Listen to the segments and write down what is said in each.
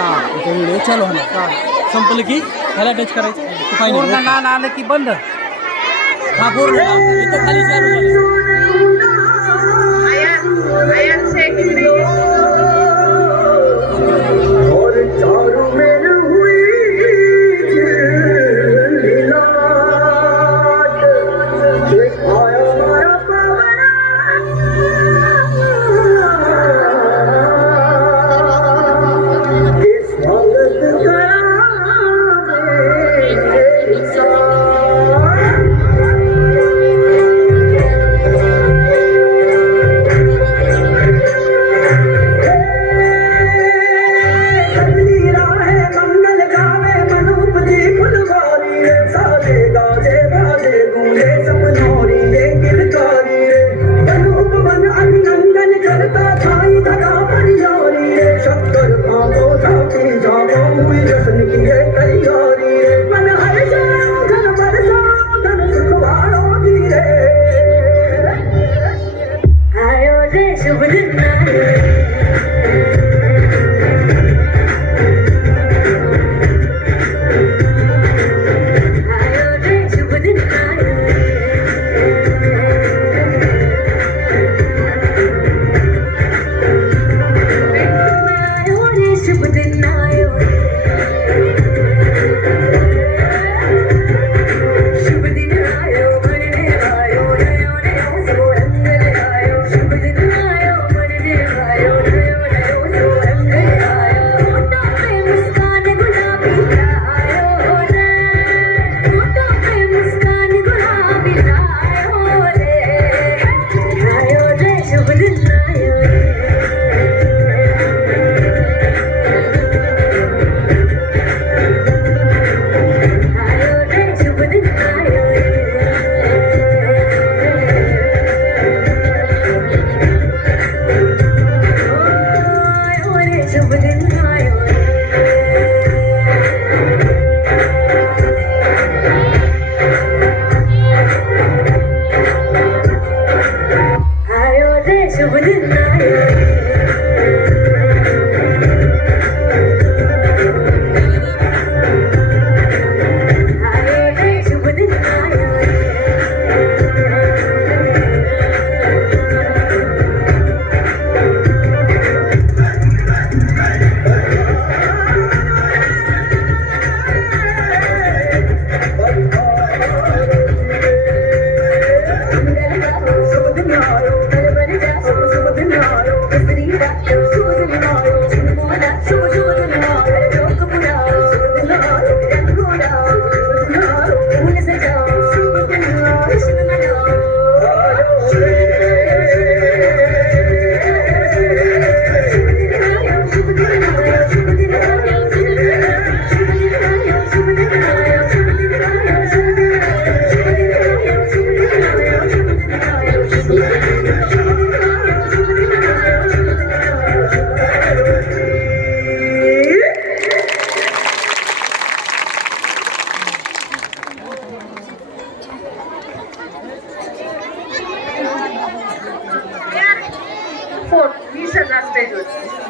तो व्हिडिओ चालू होणार. संपलं की ह्याला टच करायचं. पूर्ण गाणं आलं की बंद. हा पूर्ण इथं खाली चालू झालं.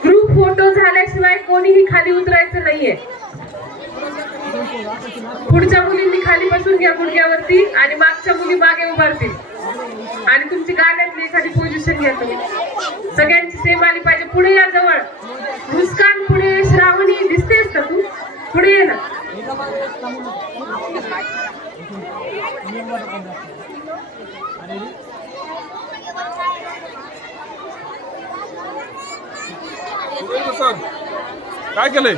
ग्रुप फोटो झाल्याशिवाय कोणीही खाली उतरायचं नाहीये. पुढच्या मुलींनी खाली बसून घ्या गुडघ्यावरती आणि मागच्या मुली मागे उभारतील आणि तुमची गाण्यातली एखादी पोझिशन घ्या. तुम्ही सगळ्यांची सेम आली पाहिजे. पुढे या जवळ. मुस्कान पुढे. श्रावणी दिसतेस का तू? पुढे ये ना. काय केलंय?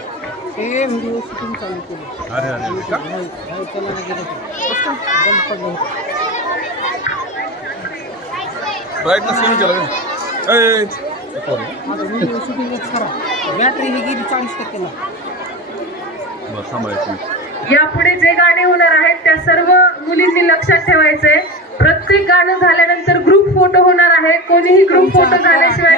व्हिडिओ शूटिंग चालू केली. अरे ब्राईटनेस कमी केला का? व्हिडिओ शूटिंगच करा. बॅटरी ही गेली 40%. बरं थांबायचं. यापुढे जे गाणे होणार आहेत त्या सर्व मुलींनी लक्षात ठेवायचंय. प्रत्येक गाणं झाल्यानंतर ग्रुप फोटो होणार आहे. कोणीही ग्रुप फोटो झाल्याशिवाय